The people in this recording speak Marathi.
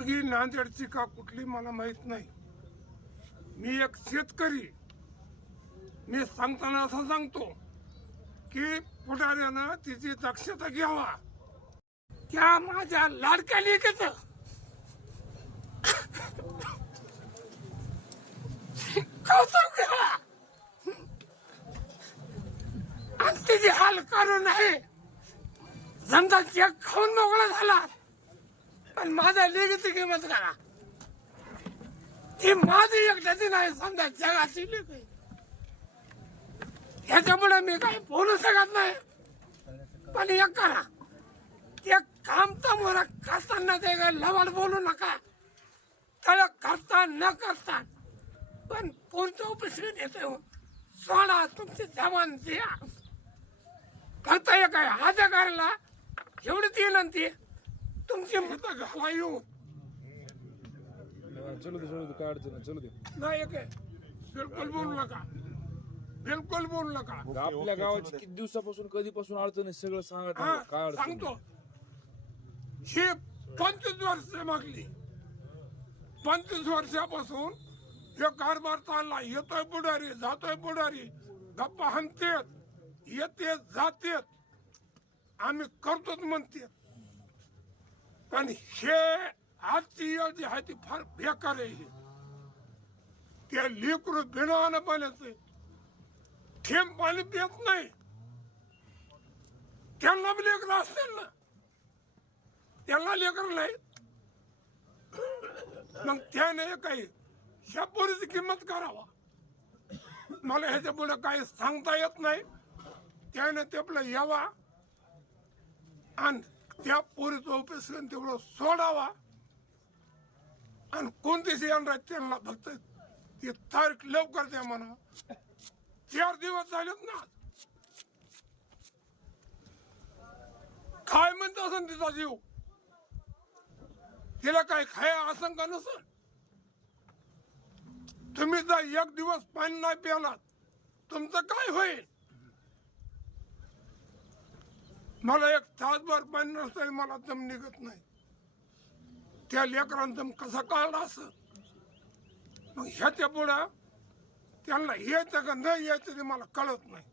मुलगी नांदेडची का कुठली मला माहीत नाही. मी एक शेतकरी. मी सांगताना असं सांगतो की पुढाऱ्यानं तिची दक्षता घ्यावा. त्या माझ्या लाडक्या लेकीच. कौतुक घ्यावा आणि तिची हाल करून आहे धंदा चेक खाऊन मोकळा झाला. पण माझ्या लेकीची किंमत करा. ती माझी एकट्याची नाही समजा जगाची लेख ह्याच्यामुळे मी काही बोलू शकत नाही. पण एक करा. ते काम तर मला करताना ते काय लवाड बोलू नका. त्याला करता न करता. पण पुढचं उपस्थित येते सोडा तुमची जमान द्या. करता ये काय अधिकाऱ्याला एवढी ती नंती तुमची मत घाला येऊ चलो दे चलो दे काय अडचण नाही चलो दे. नाही काय बिलकुल बोलू नका. बिलकुल बोलू नका. आपल्या गावाची किती दिवसापासून कधीपासून अडचण आहे सगळं सांगा हा, त्यांना. काय अडचण सांगतो. ही पंचवीस वर्ष मागली. पंचवीस वर्षापासून हे कारभार चालला. येतोय पुढारी जातोय पुढारी. गप्पा हाणतेत येते जातेत. आम्ही करतोच म्हणते पण हे आजची वेळ जी आहे ती फार बेकार आहे त्या ते लेकरू बिनावानं पाण्याचं थेंब पाणी पित नाही. त्यांना बी लेकर असतील ना. त्यांना लेकर नाही मग त्याने काही ह्या पोरीची किंमत करावा. मला ह्याच्या पुढे काही सांगता येत नाही. त्याने ते आपलं यावा. आणि त्या पोरीचा उपयोग तेवढा सोडावा. आणि कोणतीच येणार त्यांना फक्त ती तारीख लवकर द्या म्हणा. चार दिवस झालेत ना. काय म्हणत असन तिचा जीव? तिला काय खाय असं का नसल तुम्ही जर एक दिवस पाणी नाही प्यालात तुमचं काय होईल? मला एक तासभर पाणी नसतं मला दम निघत नाही. त्या लेकरांना दम कसा काढला असं? मग ह्याच्या पुढं त्यांना यायचं का न यायचं ते मला कळत नाही.